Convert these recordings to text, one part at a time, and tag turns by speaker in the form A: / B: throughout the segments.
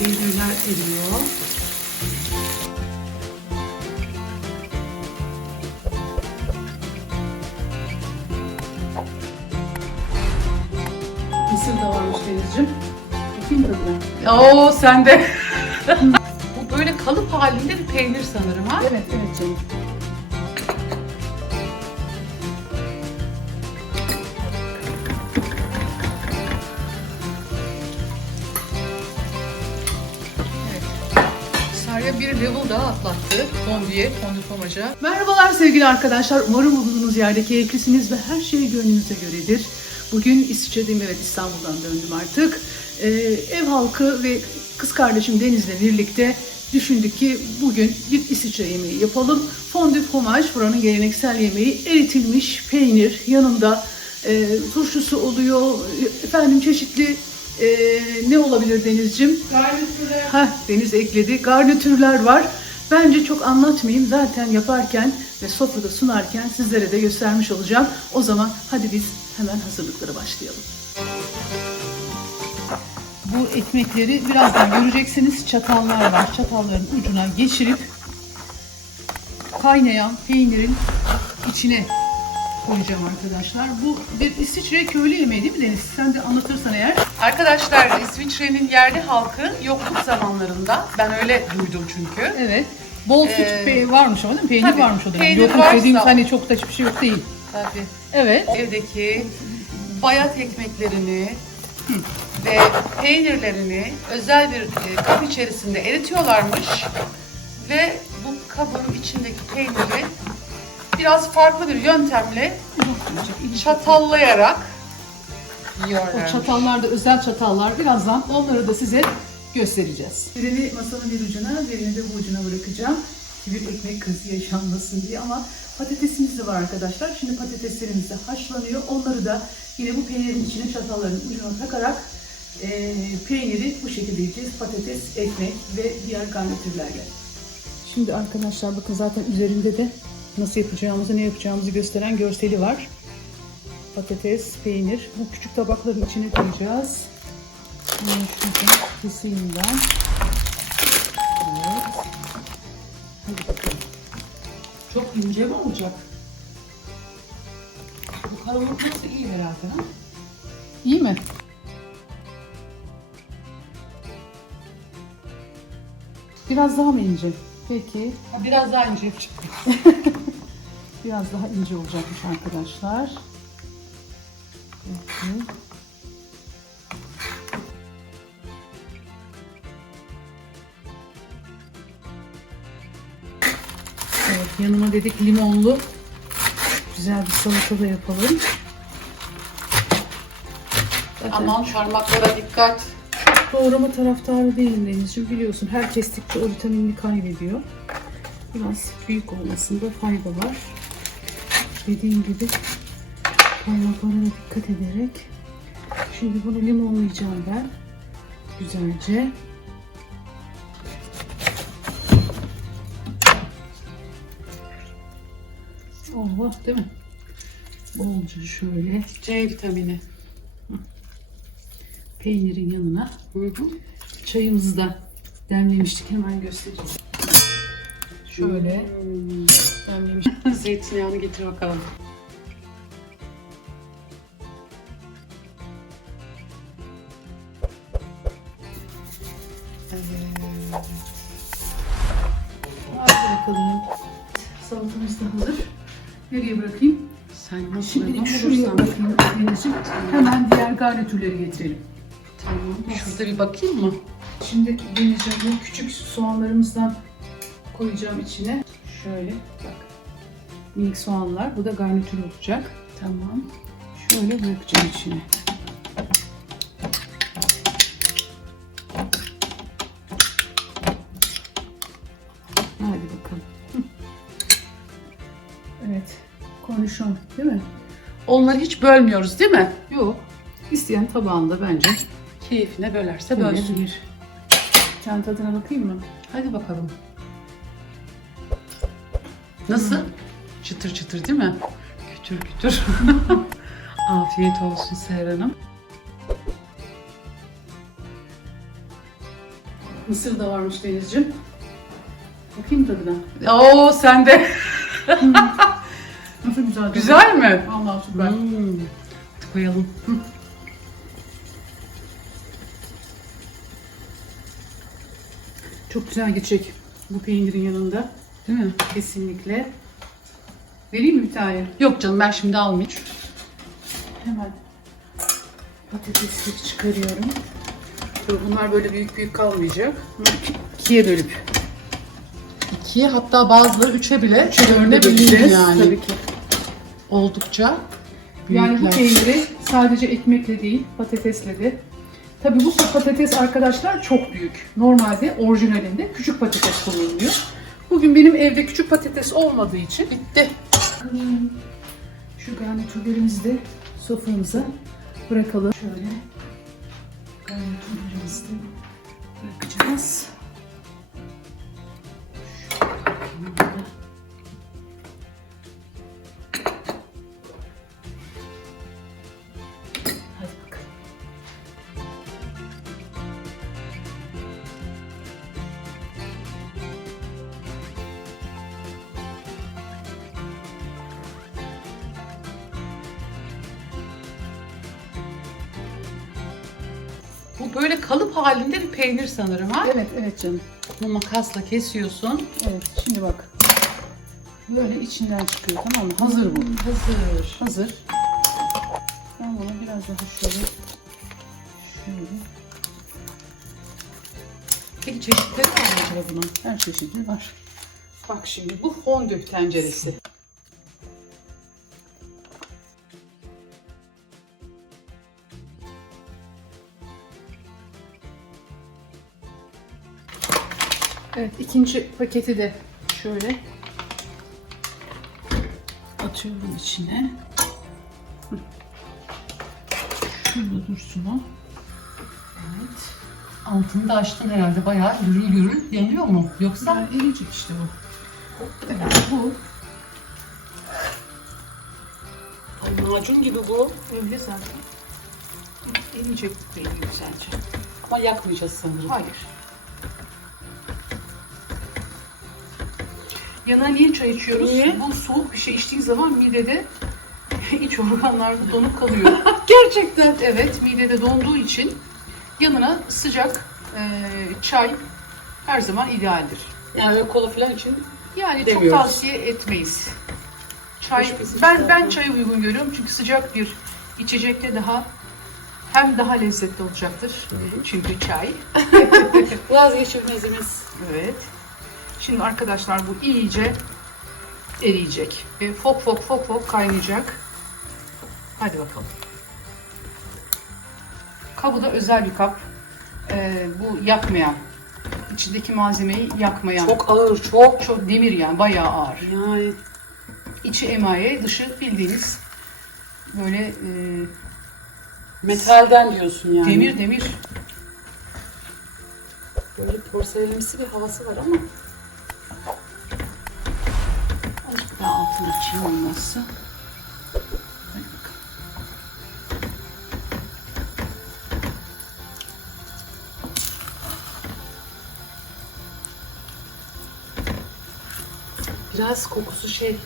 A: Peynirler eriyor. Mısır da varmış Deniz'cim. Bakayım tadına.
B: Oo sen de. Bu böyle kalıp halinde bir peynir sanırım ha.
A: Evet, evet canım.
B: Level atlattı. Fondüye, fondü.
A: Merhabalar sevgili arkadaşlar. Umarım bulunduğunuz yerde keyiflisiniz ve her şey gönlünüze göredir. Bugün İsviçre'deyim, evet İstanbul'dan döndüm artık. Ee, ev halkı ve kız kardeşim Deniz'le birlikte düşündük ki bugün bir İsviçre yemeği yapalım. Fondü fromage buranın geleneksel yemeği. Eritilmiş peynir, yanında e, turşusu oluyor, efendim çeşitli e, ne olabilir Deniz'cim?
B: Garnitürler.
A: Heh, Deniz ekledi. Garnitürler var. Bence çok anlatmayayım. Zaten yaparken ve sofrada sunarken sizlere de göstermiş olacağım. O zaman hadi biz hemen hazırlıklara başlayalım. Bu ekmekleri birazdan göreceksiniz. Çatallar var. Çatalların ucuna geçirip kaynayan peynirin içine koyacağım arkadaşlar. Bu bir İsviçre köylü yemeği değil mi Deniz? Sen de anlatırsan eğer.
B: Arkadaşlar İsviçre'nin yerli halkı yokluk zamanlarında ben öyle duydum çünkü.
A: Evet. Bol süt
B: Ee,
A: pe- varmış ama değil mi? Peynir
B: tabii,
A: varmış o dönem.
B: peynir varsa-
A: dediğimiz hani çok da hiçbir şey yok değil.
B: Tabii.
A: Evet.
B: Evdeki bayat ekmeklerini ve peynirlerini özel bir e, kap içerisinde eritiyorlarmış ve bu kabın içindeki peyniri biraz farklı bir yöntemle çatallayarak yiyorlar.
A: O çatallar da özel çatallar. Birazdan onları da size göstereceğiz. Birini masanın bir ucuna, birini de bu ucuna bırakacağım. Bir ekmek krizi yaşanmasın diye ama patatesimiz de var arkadaşlar. Şimdi patateslerimiz de haşlanıyor. Onları da yine bu peynirin içine çatalların ucuna takarak eee, peyniri bu şekilde yiyeceğiz. Patates, ekmek ve diğer garnitürlerle. Şimdi arkadaşlar bakın zaten üzerinde de nasıl yapacağımızı, ne yapacağımızı gösteren görseli var. Patates, peynir. Bu küçük tabakların içine koyacağız. Hemen şuradan keseyim ben. Evet. Hadi bakalım.
B: Çok ince mi olacak? Bu kalınlık nasıl iyi herhalde ha?
A: İyi mi? Biraz daha mı ince? Peki.
B: Ha, Biraz daha ince yapacağım.
A: Biraz daha ince olacakmış arkadaşlar. Peki. Evet, yanıma dedik limonlu güzel bir salata da yapalım. Zaten
B: Aman parmaklara dikkat.
A: doğrama taraftarı değilim Denizciğim. Biliyorsun her kestikçe o vitaminini kaybediyor. Biraz büyük olmasında fayda var. Dediğim gibi parmaklarına dikkat ederek. Şimdi bunu limonlayacağım ben. Güzelce. Allah değil mi? Bolca şöyle
B: C vitamini.
A: peynirin yanına
B: Hı hı.
A: Çayımızı da demlemiştik. Hemen göstereyim. Şöyle demlemiştik.
B: Zeytinyağını getir bakalım. Evet.
A: Hadi bakalım. Salatamız da hazır. Nereye bırakayım?
B: Sen nasıl
A: Şimdi şuraya bırakayım. Denizciğim. Hemen diğer garnitürleri getirelim.
B: Tamam. Şurada bir bakayım mı?
A: Şimdi deneyeceğim. Bu küçük soğanlarımızdan koyacağım içine. Şöyle bak. Minik soğanlar. Bu da garnitür olacak.
B: Tamam.
A: Şöyle bırakacağım içine.
B: Onları hiç bölmüyoruz değil mi?
A: Yok. İsteyen tabağında bence.
B: Keyfine bölerse bölsün.
A: Bir. Sen tadına bakayım mı?
B: Hadi bakalım. Nasıl? Çıtır çıtır değil mi? Kütür kütür. Afiyet olsun Seher Hanım.
A: Mısır da varmış Deniz'cim. Bakayım tadına.
B: Oo sen de.
A: Nasıl güzel.
B: Güzel mi?
A: Vallahi süper.
B: Hmm. Koyalım. Hı.
A: Çok güzel geçecek bu peynirin yanında.
B: Değil mi?
A: Kesinlikle. Vereyim mi bir tane?
B: Yok canım ben şimdi almayayım.
A: Hemen patatesleri çıkarıyorum. Bunlar böyle büyük büyük kalmayacak. Bunları ikiye bölüp
B: İkiye hatta bazıları üçe bile bölünebilir yani.
A: Tabii ki.
B: Oldukça
A: Yani bu
B: büyükler.
A: peyniri sadece ekmekle değil patatesle de. Tabii bu patates arkadaşlar çok büyük. Normalde orijinalinde küçük patates kullanılıyor. Bugün benim evde küçük patates olmadığı için
B: bitti.
A: Şu garnitürlerimizi de soframıza bırakalım. Şöyle garnitürlerimizi de bırakacağız. Şöyle.
B: Bu böyle kalıp halinde bir peynir sanırım ha.
A: Evet, evet canım.
B: Bu makasla kesiyorsun.
A: Evet, şimdi bak. Böyle içinden çıkıyor tamam mı? Hazır bu.
B: Hazır.
A: Hazır. Ben bunu biraz daha şöyle şöyle
B: Peki çeşitleri var mı acaba bunun?
A: her çeşidi var.
B: Bak şimdi bu fondü tenceresi.
A: Evet, ikinci paketi de şöyle atıyorum içine. Hı. Şurada dursun o. Evet.
B: Altını da açtın herhalde bayağı gürül gürül yanıyor mu? Yoksa
A: Yani eriyecek işte bu. Evet, bu
B: Ay, macun gibi bu.
A: öyle zaten. Eriyecek bu peynir güzelce.
B: Ama yakmayacağız sanırım.
A: Hayır. Yanına niye çay içiyoruz?
B: Niye?
A: Bu soğuk bir şey içtiğin zaman midede iç organlarda donup kalıyor.
B: Gerçekten.
A: evet, midede donduğu için yanına sıcak e, çay her zaman idealdir.
B: Yani öyle kola falan için
A: Yani
B: Demiyoruz.
A: çok tavsiye etmeyiz. Çay, ben ben çayı uygun görüyorum çünkü sıcak bir içecekte daha hem daha lezzetli olacaktır. Çünkü çay.
B: vazgeçilmezimiz.
A: Evet. Şimdi arkadaşlar bu iyice eriyecek. Ve fok fok fok fok kaynayacak. Hadi bakalım. Kabı da özel bir kap. Ee, bu yakmayan, içindeki malzemeyi yakmayan.
B: Çok ağır, çok.
A: çok demir yani bayağı ağır.
B: Yani
A: İçi emaye, dışı bildiğiniz böyle e,
B: metalden diyorsun yani.
A: demir demir.
B: Böyle porselenimsi bir havası var ama.
A: Daha altını açayım olmazsa.
B: Biraz kokusu şey,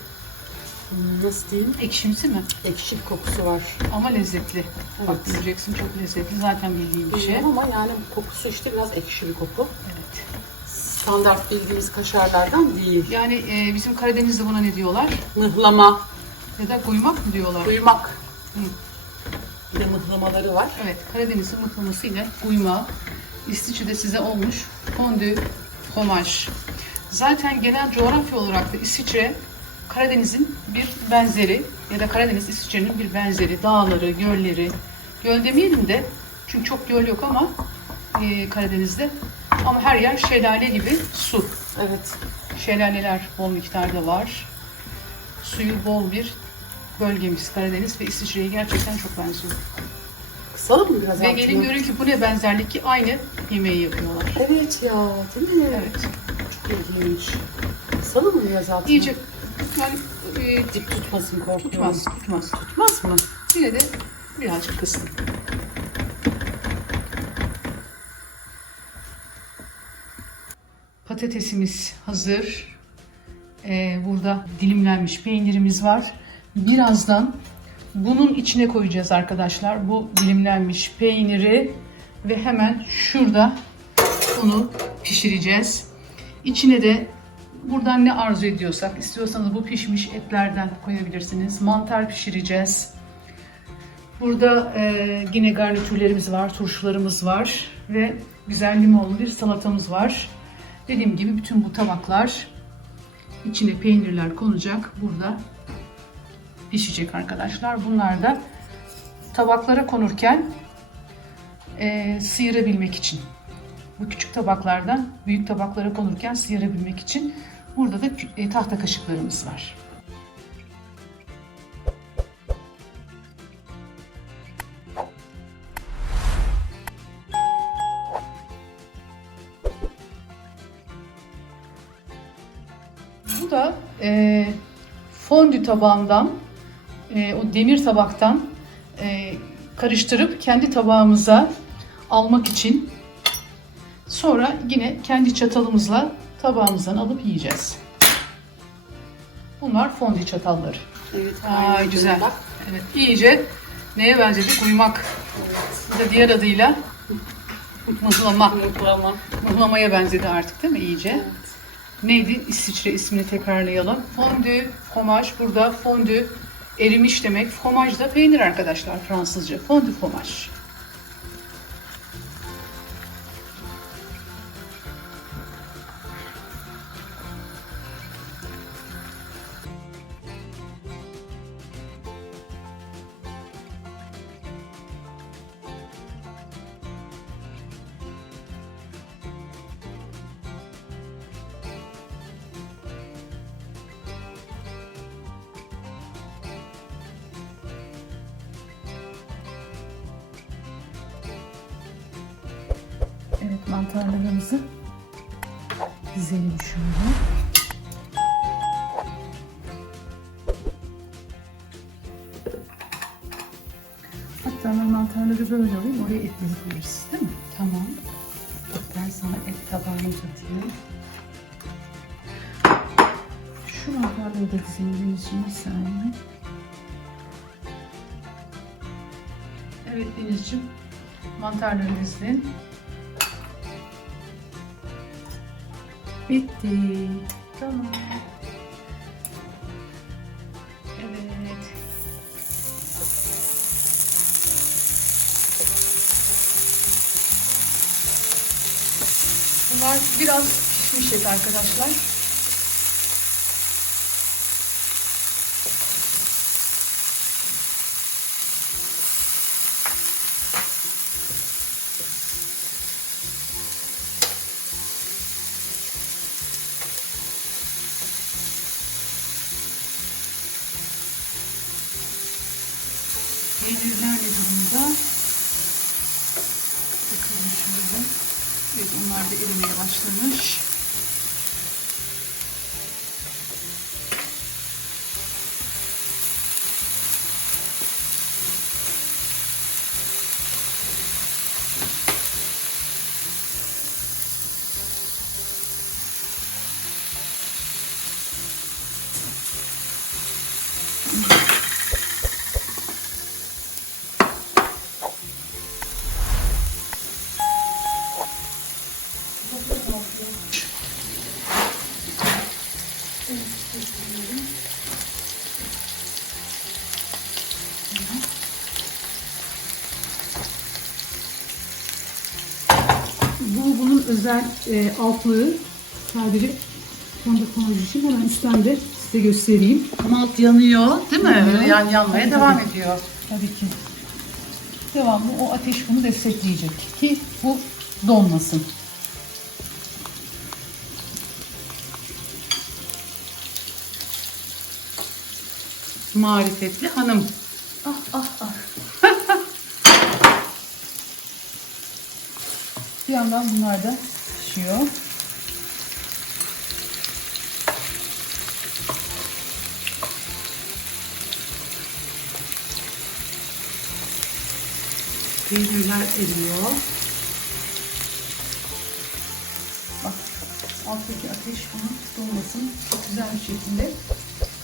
B: nasıl diyeyim?
A: Ekşimsi mi?
B: Ekşi kokusu var.
A: Ama lezzetli. Bak
B: Evet.
A: göreceksin çok lezzetli. Zaten bildiğim bir şey.
B: Ama yani kokusu işte biraz ekşi bir koku.
A: Evet.
B: Standart bildiğimiz kaşarlardan değil.
A: Yani e, bizim Karadeniz'de buna ne diyorlar?
B: Mıhlama,
A: Ya da kuymak mı diyorlar?
B: kuymak.
A: Hı.
B: Bir de mıhlamaları var.
A: Evet, Karadeniz'in mıhlaması ile kuyma, İsviçre'de size olmuş fondü, homaj. Zaten genel coğrafya olarak da İsviçre Karadeniz'in bir benzeri ya da Karadeniz İsviçre'nin bir benzeri. Dağları, gölleri, göl demeyelim de çünkü çok göl yok ama e, Karadeniz'de. Ama her yer şelale gibi su.
B: Evet.
A: Şelaleler bol miktarda var. Suyu bol bir bölgemiz Karadeniz ve İsviçre'ye gerçekten çok benziyor.
B: Kısalım mı biraz
A: Ve
B: altını?
A: gelin görün ki bu ne benzerlik ki aynı yemeği yapıyorlar.
B: Evet ya, değil mi?
A: Evet.
B: Çok ilginç. Kısalım mı biraz altını?
A: İyice yani e,
B: dip tutmasın korkuyorum.
A: tutmaz, tutmaz.
B: Tutmaz mı?
A: Yine de birazcık kıstım. Patatesimiz hazır. Ee, burada dilimlenmiş peynirimiz var. Birazdan bunun içine koyacağız arkadaşlar. Bu dilimlenmiş peyniri ve hemen şurada bunu pişireceğiz. İçine de buradan ne arzu ediyorsak, istiyorsanız bu pişmiş etlerden koyabilirsiniz. Mantar pişireceğiz. Burada e, yine garnitürlerimiz var, turşularımız var ve güzel limonlu bir salatamız var. Dediğim gibi bütün bu tabaklar içine peynirler konacak. Burada pişecek arkadaşlar. Bunlar da tabaklara konurken e, sıyırabilmek için. Bu küçük tabaklardan büyük tabaklara konurken sıyırabilmek için burada da e, tahta kaşıklarımız var. Da e, fondü tabağından, e, o demir tabaktan e, karıştırıp kendi tabağımıza almak için sonra yine kendi çatalımızla tabağımızdan alıp yiyeceğiz. Bunlar fondü çatalları.
B: Evet,
A: Ay güzel. Evet, iyice neye benzedi? Kuymak. Bu da diğer adıyla mıhlama.
B: Mutlama.
A: Mıhlamaya benzedi artık değil mi iyice? Neydi? İsviçre ismini tekrarlayalım. Fondü, fromaj burada. Fondü erimiş demek. Fromaj da peynir arkadaşlar Fransızca. Fondü fromaj. Mantarlarımızı dizelim şöyle. Hatta mantarları böyle alayım oraya etleri koyarız değil mi?
B: Tamam. Ben sana et tabağını uzatayım.
A: Şu mantarları da dizelim bir saniye. Evet Deniz'ciğim mantarları dizdim. Bitti. Tamam. Evet. Bunlar biraz pişmiş et arkadaşlar. Peynirler ne durumda? Bakalım şöyle. Evet onlar da erimeye başlamış. Özel e, altlığı sadece fromaj için. Hemen üstten de size göstereyim.
B: Malt yanıyor değil mi?
A: Yanıyor.
B: Yani yanmaya
A: Tabii,
B: devam
A: tabii.
B: ediyor.
A: Tabii ki. Devamlı o ateş bunu destekleyecek ki bu donmasın.
B: Marifetli hanım.
A: Ah ah ah. Bir yandan bunlar da pişiyor.
B: Peynirler eriyor.
A: Bak alttaki ateş bunun dolmasını çok güzel bir şekilde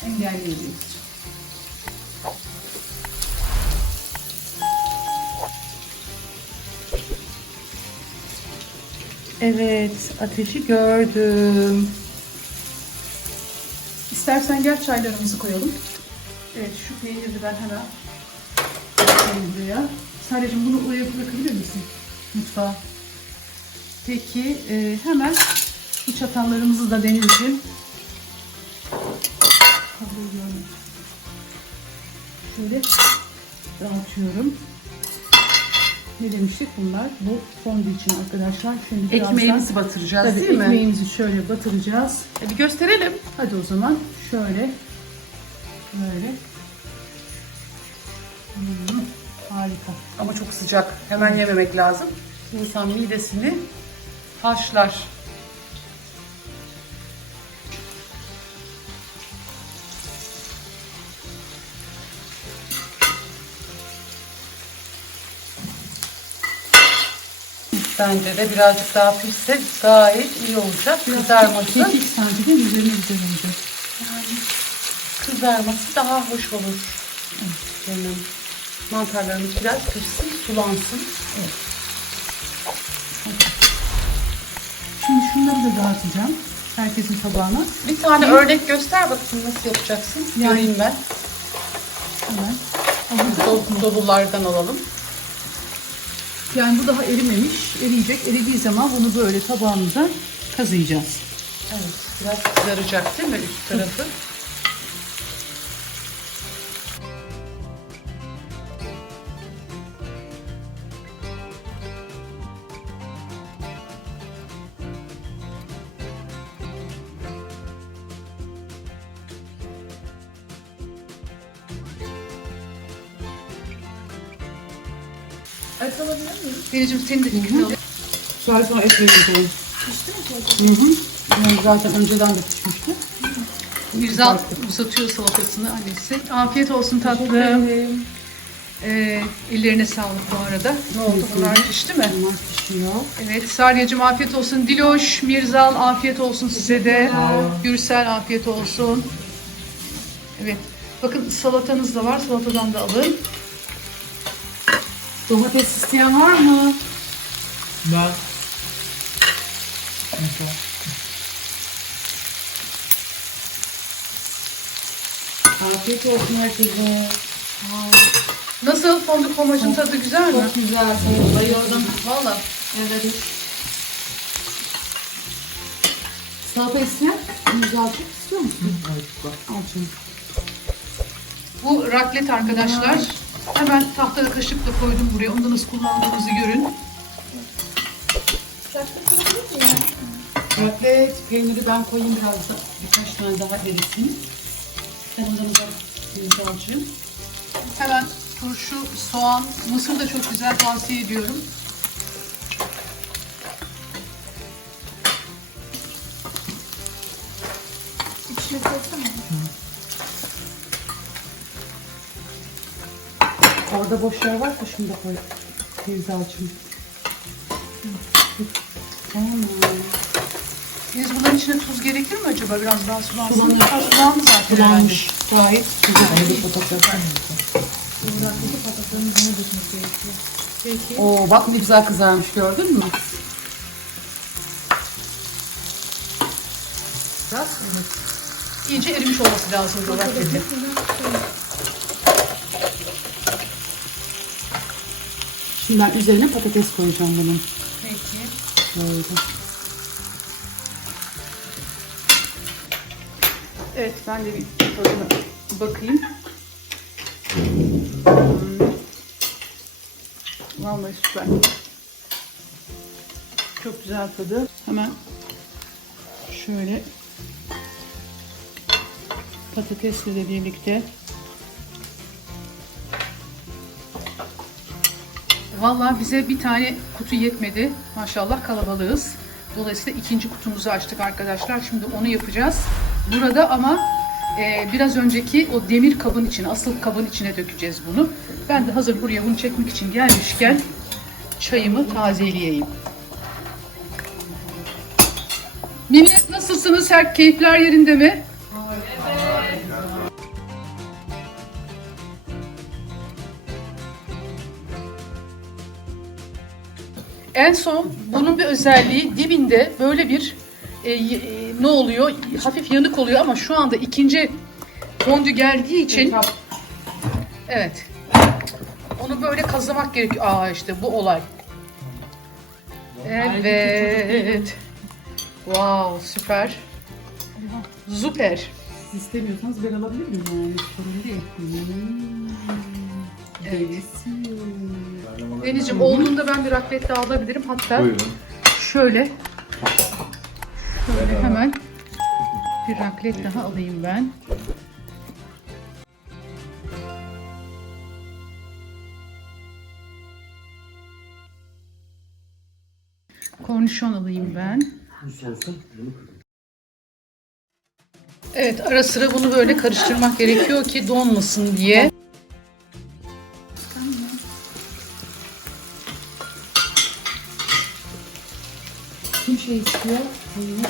A: engelleyebiliriz. Evet, ateşi gördüm. İstersen gel çaylarımızı koyalım. Evet, şu peyniri ben hemen buraya. Sadece bunu oraya bırakabilir misin? Mutfağa. Peki, e, hemen bu çatallarımızı da deneyeceğim. Şöyle dağıtıyorum. Ne demiştik bunlar? Bu fondü için arkadaşlar. Şimdi birazdan-
B: Ekmeğimizi batıracağız
A: Tabii
B: değil mi?
A: ekmeğimizi şöyle batıracağız.
B: E, bir gösterelim.
A: Hadi o zaman şöyle böyle. Hmm, harika.
B: Ama çok sıcak. Hemen yememek lazım. İnsan midesini haşlar. Bence de birazcık daha pişse gayet iyi olacak. Kızarması,
A: Kekik sanki de üzerine güzel olacak.
B: kızarması daha hoş olur. Canım. Mantarlarımız biraz pişsin, sulansın.
A: Şimdi şunları da dağıtacağım. Herkesin tabağına.
B: Bir tane örnek göster bakayım nasıl yapacaksın.
A: Yani-
B: Göreyim ben.
A: Hemen.
B: Dol- Dolulardan alalım.
A: Yani bu daha erimemiş. Eriyecek. Eridiği zaman bunu böyle tabağımıza kazıyacağız.
B: Evet, biraz kızaracak değil mi üst tarafı?
A: Denizciğim senin de fikrini alayım.
B: Sonra sonra ekmeğini koyalım. Hı hı. Yani zaten önceden de pişmişti.
A: Mirzal uzatıyor salatasını annesi. Afiyet olsun tatlım. Ee, ellerine sağlık bu arada.
B: Ne oldu
A: Bunlar pişti mi?
B: Bunlar pişiyor.
A: Evet Sariyacığım afiyet olsun. Diloş, Mirzal afiyet olsun size de. Gürsel afiyet olsun. Evet. Bakın salatanız da var. Salatadan da alın.
B: Domates isteyen var mı?
C: Ben
B: Afiyet olsun herkese.
A: Nasıl fondip homajın tadı güzel mi?
B: Çok güzel. Sana bayıldım.
A: Valla.
B: Evet. Salata isteyen? Güzelcik istiyor musun? Al canım.
A: Bu raklet arkadaşlar. Hemen tahtada kaşıkla koydum buraya. Onu da nasıl kullandığımızı görün.
B: Raclette peyniri ben koyayım biraz da birkaç tane daha erisin. Sen ondan uzak Güzelciğim.
A: Hemen turşu, soğan, mısır da çok güzel tavsiye ediyorum.
B: Orada boş yer varsa şunu da koy. Güzelciğim. Tamam.
A: Biz bunların içine tuz gerekir mi acaba? Biraz daha sulansın.
B: Sulanır.
A: Ha, Sulandı zaten.
B: Kullanmış. Gayet güzel. Hadi fotoğraf.
A: Peki.
B: Oo bak ne güzel kızarmış gördün mü?
A: Biraz. İyice erimiş olması lazım bu rakletin.
B: Şimdi ben üzerine patates koyacağım bunun.
A: Peki.
B: Böyle.
A: Evet ben de bir tadına bakayım. Hmm. Vallahi süper. Çok güzel tadı. Hemen şöyle patatesle de birlikte. Vallahi bize bir tane kutu yetmedi. Maşallah kalabalığız. Dolayısıyla ikinci kutumuzu açtık arkadaşlar. Şimdi onu yapacağız. Burada ama e, biraz önceki o demir kabın içine, asıl kabın içine dökeceğiz bunu. Ben de hazır buraya bunu çekmek için gelmişken çayımı tazeleyeyim. Millet nasılsınız? Her keyifler yerinde mi? En son bunun bir özelliği dibinde böyle bir e, e, ne oluyor? Hafif yanık oluyor ama şu anda ikinci fondü geldiği için evet. Onu böyle kazımak gerekiyor. Aa işte bu olay. Evet. Wow, süper. Süper.
B: İstemiyorsanız ben alabilir miyim yani? Sorun değil. Hmm.
A: Evet. Denizciğim olduğunda ben bir raklet daha alabilirim. Hatta
C: Buyurun.
A: şöyle şöyle hemen bir raklet daha alayım ben. Kornişon alayım ben. Evet ara sıra bunu böyle karıştırmak gerekiyor ki donmasın diye.
B: Kim şey istiyor? Peynir.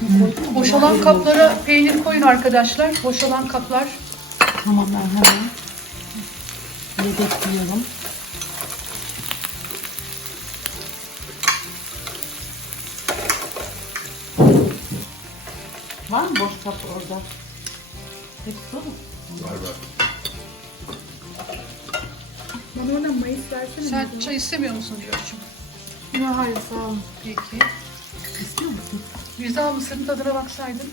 B: Mu mu?
A: Boşalan kaplara peynir koyun arkadaşlar. Boşalan kaplar.
B: Tamam ben hemen yedekliyorum. Var mı boş kap orada? Hepsi dolu.
C: Var var.
D: Bana oradan mayıs versene.
A: Sen çay istemiyor musun Diyorçum?
D: Yok hayır sağ olun.
A: Peki.
B: İstiyor musun?
A: Güzel mısırın tadına baksaydın.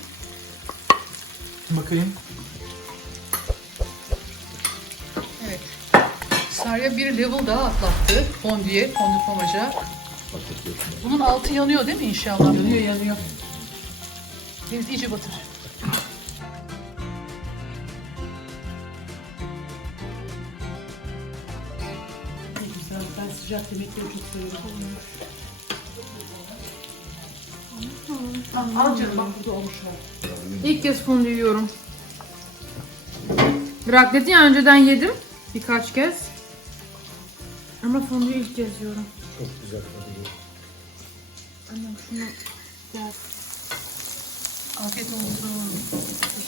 C: Bakayım.
A: Evet. Sarya bir level daha atlattı. Fondüye, fondü pomaja. Bunun altı yanıyor değil mi inşallah?
B: Yanıyor yanıyor.
A: Deniz iyice batır.
B: Sıcak yemekleri çok seviyorum. Al canım bak burada olmuşlar.
D: İlk kez fondü yiyorum. Rakleti ya önceden yedim. Birkaç kez. Ama fondüyü ilk kez yiyorum.
C: Çok güzel tadı.
D: Annem şunu.
A: Afiyet olsun.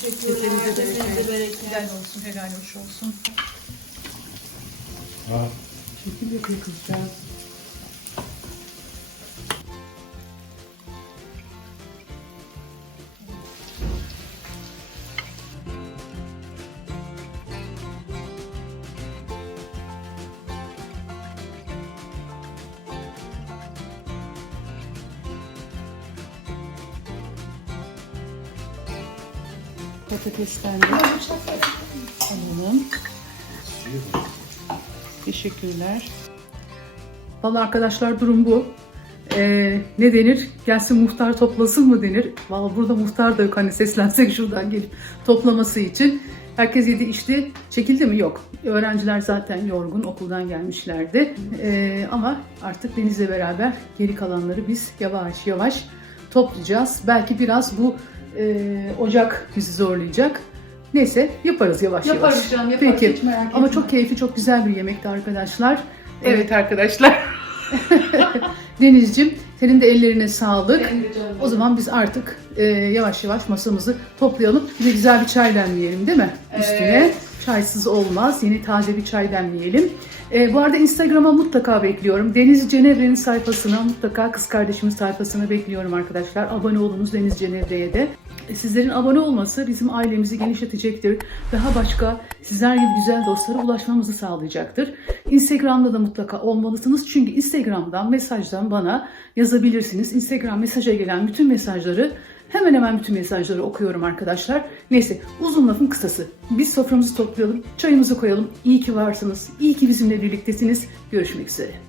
B: Kesenize bereket.
A: Helal olsun, helal hoş olsun.
C: Ha.
B: Şekil yapıyor kızcağız. Patatesden de alalım. Teşekkürler.
A: Vallahi arkadaşlar durum bu. Ee, ne denir? Gelsin muhtar toplasın mı denir? Vallahi burada muhtar da yok. Hani seslensek şuradan gelip toplaması için. Herkes yedi içti. Çekildi mi? Yok. Öğrenciler zaten yorgun. Okuldan gelmişlerdi. Ee, ama artık Deniz'le beraber geri kalanları biz yavaş yavaş toplayacağız. Belki biraz bu e, Ocak bizi zorlayacak. Neyse yaparız yavaş yavaş.
D: Yaparız canım yaparız.
A: Peki.
D: Hiç merak
A: Ama
D: etme.
A: çok keyifli, çok güzel bir yemekti arkadaşlar.
D: Evet arkadaşlar.
A: Denizciğim, senin de ellerine sağlık.
D: De canım.
A: O zaman biz artık e, yavaş yavaş masamızı toplayalım. Bir de güzel bir çay demleyelim değil mi? Üstüne. Çaysız olmaz. Yeni taze bir çay demleyelim. E, bu arada Instagram'a mutlaka bekliyorum. Deniz Cenevre'nin sayfasına mutlaka kız kardeşimiz sayfasına bekliyorum arkadaşlar. Abone olunuz Deniz Cenevre'ye de. E, Sizlerin abone olması bizim ailemizi genişletecektir. Daha başka sizler gibi güzel dostlara ulaşmamızı sağlayacaktır. Instagram'da da mutlaka olmalısınız. Çünkü Instagram'dan, mesajdan bana yazabilirsiniz. Instagram mesaja gelen bütün mesajları hemen hemen bütün mesajları okuyorum arkadaşlar. Neyse uzun lafın kısası. Biz soframızı toplayalım, çayımızı koyalım. İyi ki varsınız, iyi ki bizimle birliktesiniz. Görüşmek üzere.